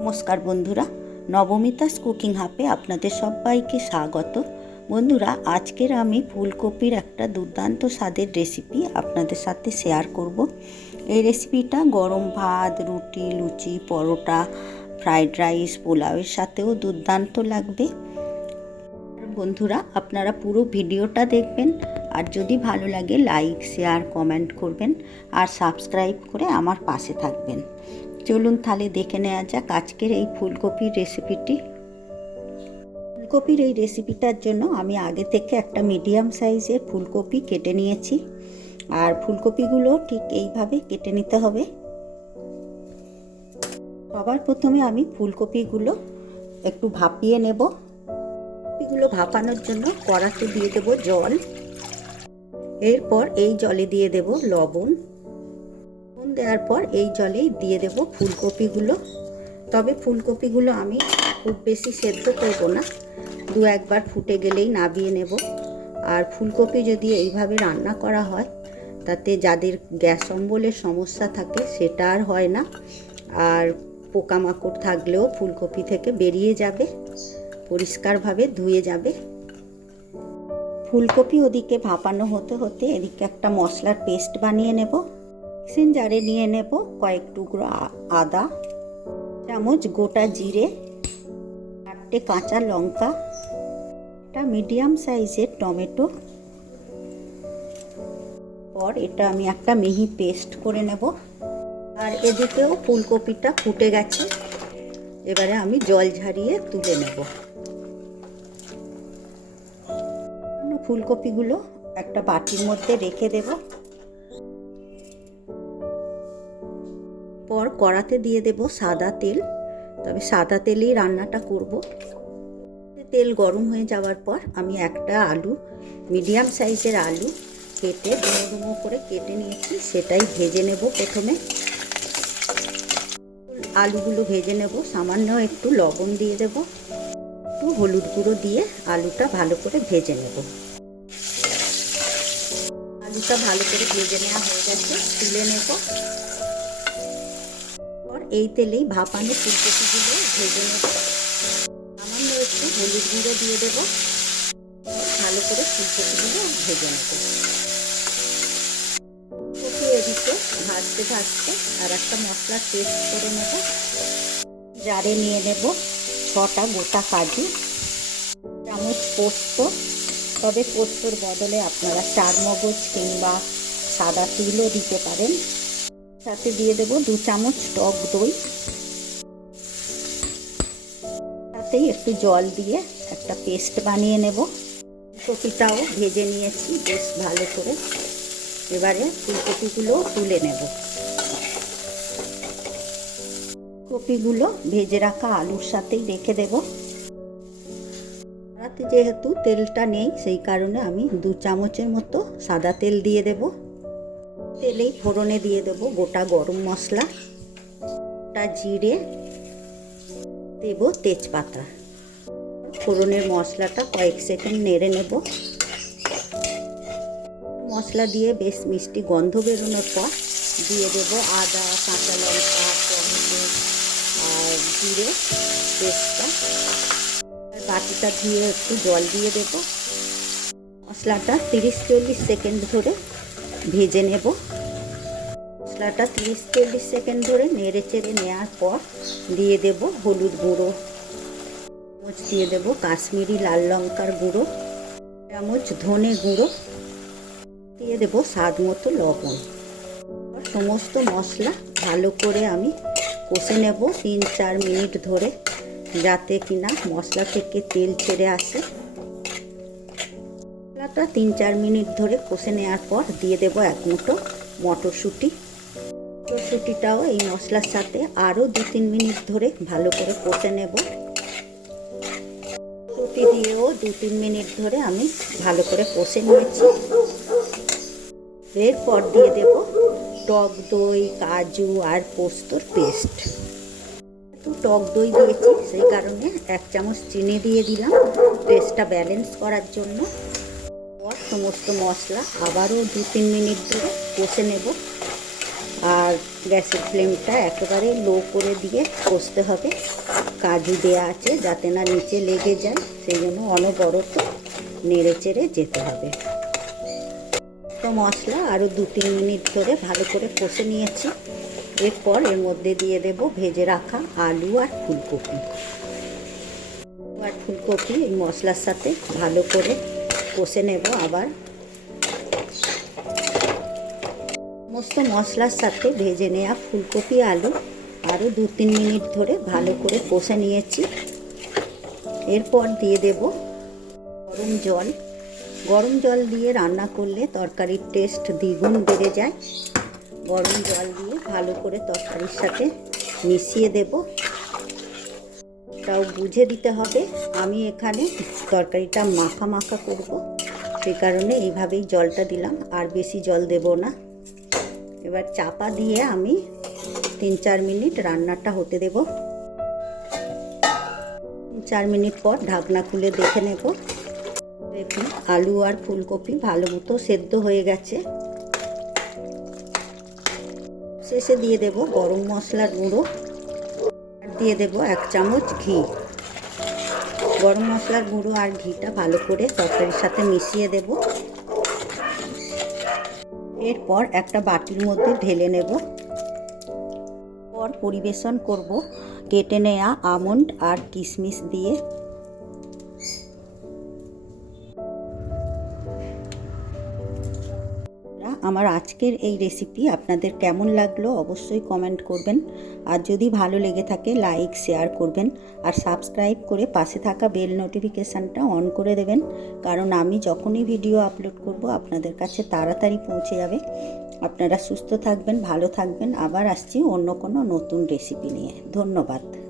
নমস্কার বন্ধুরা, নবমিতাস কুকিং হাবে আপনাদের সবাইকে স্বাগত। বন্ধুরা, আজকের আমি ফুলকপির একটা দুর্দান্ত স্বাদের রেসিপি আপনাদের সাথে শেয়ার করব। এই রেসিপিটা গরম ভাত, রুটি, লুচি, পরোটা ফ্রাইড রাইস পোলাওয়ের সাথেও দুর্দান্ত লাগবে। বন্ধুরা, আপনারা পুরো ভিডিওটা দেখবেন। আর যদি ভালো লাগে লাইক শেয়ার কমেন্ট করবেন। আর সাবস্ক্রাইব করে আমার পাশে থাকবেন। চলুন তাহলে দেখে নেওয়া যাক আজকের এই ফুলকপির রেসিপিটি ফুলকপির এই রেসিপিটার জন্য আমি আগে থেকে একটা মিডিয়াম সাইজের ফুলকপি কেটে নিয়েছি। আর ফুলকপিগুলো ঠিক এইভাবে কেটে নিতে হবে। সবার প্রথমে আমি ফুলকপিগুলো একটু ভাপিয়ে নেব। ফুলকপিগুলো ভাপানোর জন্য কড়াতে দিয়ে দেবো জল। এরপর এই জলে দিয়ে দেব লবণ। দেওয়ার পর এই জলেই দিয়ে দেব ফুলকপিগুলো। তবে ফুলকপিগুলো আমি খুব বেশি সেদ্ধ করব না। দু একবার ফুটে গেলেই নাবিয়ে নেব। আর ফুলকপি যদি এইভাবে রান্না করা হয়, তাতে যাদের গ্যাস অম্বলের সমস্যা থাকে সেটা আর হয় না। আর পোকামাকড় থাকলেও ফুলকপি থেকে বেরিয়ে যাবে, পরিষ্কারভাবে ধুয়ে যাবে। ফুলকপি ওদিকে ভাপানো হতে হতে এদিকে একটা মশলার পেস্ট বানিয়ে নেব। মিক্সিং জারে নিয়ে নেব কয়েক টুকরো আদা, চামচ গোটা জিরে, চারটে কাঁচা লঙ্কা, একটা মিডিয়াম সাইজের টমেটো। পর এটা আমি একটা মিহি পেস্ট করে নেব। আর এদিকেও ফুলকপিটা ফুটে গেছে। এবারে আমি জল ঝারিয়ে তুলে নেব। ফুলকপিগুলো একটা বাটির মধ্যে রেখে দেব। পর কড়াতে দিয়ে দেব সাদা তেল। তবে সাদা তেলেই রান্নাটা করব। তেল গরম হয়ে যাওয়ার পর আমি একটা আলু, মিডিয়াম সাইজের আলু কেটে ডুমো ডুমো করে কেটে নিয়েছি, সেটাই ভেজে নেব প্রথমে। আলুগুলো ভেজে নেব, সামান্য একটু লবণ দিয়ে দেব। একটু হলুদ গুঁড়ো দিয়ে আলুটা ভালো করে ভেজে নেব। আলুটা ভালো করে ভেজে নেওয়া হয়ে গেছে, তুলে নেব। এই তেলেই ভাপানো ফুলকপিগুলো ভেজে নেব। সামান্য একটু হলুদ গুঁড়ো দিয়ে দেব। ভালো করে ফুলকপিগুলো ভেজে নেব। ফুলকপি এদিকে ভাজতে ভাজতে আর একটা মশলার পেস্ট করে নেব। জারে নিয়ে নেব ছটা গোটা কাজু, চামচ পোস্ত। তবে পোস্তর বদলে আপনারা চার মগজ কিংবা সাদা তিলও দিতে পারেন। সাথে দিয়ে দেব দু চামচ টক দই। সাথেই একটু জল দিয়ে একটা পেস্ট বানিয়ে নেব। কপিটাও ভেজে নিয়েছি, বেশ ভালো করে। এবারে ফুলকপিগুলো তুলে নেব। কপিগুলো ভেজে রাখা আলুর সাথেই রেখে দেবো। যেহেতু তেলটা নেই, সেই কারণে আমি দু চামচের মতো সাদা তেল দিয়ে দেব। তেলেই ফোড়নে দিয়ে দেব গোটা গরম মশলা, গোটা জিরে, দেব তেজপাতা। ফোড়নের মশলাটা কয়েক সেকেন্ড নেড়ে নেব। মশলা দিয়ে বেশ মিষ্টি গন্ধ বেরোনোর পর দিয়ে দেব আদা, কাঁচা লঙ্কা, টমেটো আর জিরে পেস্টটা। বাটিটা ধুয়ে একটু জল দিয়ে দেব। মশলাটা তিরিশ চল্লিশ সেকেন্ড ধরে ভেজে নেব। মশলাটা তিরিশ চল্লিশ সেকেন্ড ধরে নেড়ে চেড়ে নেওয়ার পর দিয়ে দেব হলুদ গুঁড়ো। চামচ দিয়ে দেব কাশ্মীরি লাল লঙ্কার গুঁড়ো চামচ ধনে গুঁড়ো, দিয়ে দেব স্বাদ মতো লবণ। সমস্ত মশলা ভালো করে আমি কষে নেব তিন চার মিনিট ধরে, যাতে কিনা মশলা থেকে তেল ছেড়ে আসে। মশলাটা তিন চার মিনিট ধরে কষে নেওয়ার পর দিয়ে দেব এক মুঠো মটরশুঁটি। মটরশুঁটিটাও এই মশলার সাথে আরও দু তিন মিনিট ধরে ভালো করে কষে নেব। শুটি দিয়েও দু তিন মিনিট ধরে আমি ভালো করে কষে নিয়েছি। এরপর দিয়ে দেব টক দই, কাজু আর পোস্তর পেস্ট। টক দই দিয়েছি, সেই কারণে এক চামচ চিনি দিয়ে দিলাম। টেস্টটা ব্যালেন্স করার জন্য সমস্ত মশলা আবারও দু তিন মিনিট ধরে কষে নেব। আর গ্যাসের ফ্লেমটা একেবারে লো করে দিয়ে কষতে হবে। কাজু দেয়া আছে যাতে না নিচে লেগে যায়, সেই জন্য অনবরত নেড়ে চেড়ে যেতে হবে। তো মশলা আরও দু তিন মিনিট ধরে ভালো করে কষে নিয়েছি। এরপর এর মধ্যে দিয়ে দেব ভেজে রাখা আলু আর ফুলকপি। আর ফুলকপি এই মশলার সাথে ভালো করে কষে নেব আবার। সমস্ত মশলার সাথে ভেজে নেওয়া ফুলকপি, আলু আরও দু তিন মিনিট ধরে ভালো করে কষে নিয়েছি। এরপর দিয়ে দেব গরম জল। গরম জল দিয়ে রান্না করলে তরকারির টেস্ট দ্বিগুণ বেড়ে যায়। গরম জল দিয়ে ভালো করে তরকারির সাথে মিশিয়ে দেব। তাও বুঝে দিতে হবে। আমি এখানে তরকারিটা মাখা মাখা করব। সেই কারণে এইভাবেই জলটা দিলাম। আর বেশি জল দেব না। এবার চাপা দিয়ে আমি তিন চার মিনিট রান্নাটা হতে দেব। চার মিনিট পর ঢাকনা খুলে দেখে নেব। দেখুন, আলু আর ফুলকপি ভালো মতো সেদ্ধ হয়ে গেছে। শেষে দিয়ে দেব গরম মশলার গুঁড়ো। দিয়ে দেব এক চামচ ঘি। গরম মশলার গুঁড়ো আর ঘিটা ভালো করে তরকারির সাথে মিশিয়ে দেব। এরপর একটা বাটির মধ্যে ঢেলে নেব। পর পরিবেশন করব। কেটে নেয়া আমন্ড আর কিশমিশ দিয়ে। আমার আজকের এই রেসিপি আপনাদের কেমন লাগল অবশ্যই কমেন্ট করবেন। আর যদি ভালো লেগে থাকে লাইক শেয়ার করবেন। আর সাবস্ক্রাইব করে পাশে থাকা বেল নোটিফিকেশানটা অন করে দেবেন। কারণ আমি যখনই ভিডিও আপলোড করব, আপনাদের কাছে তাড়াতাড়ি পৌঁছে যাবে। আপনারা সুস্থ থাকবেন, ভালো থাকবেন। আবার আসছি অন্য কোনো নতুন রেসিপি নিয়ে। ধন্যবাদ।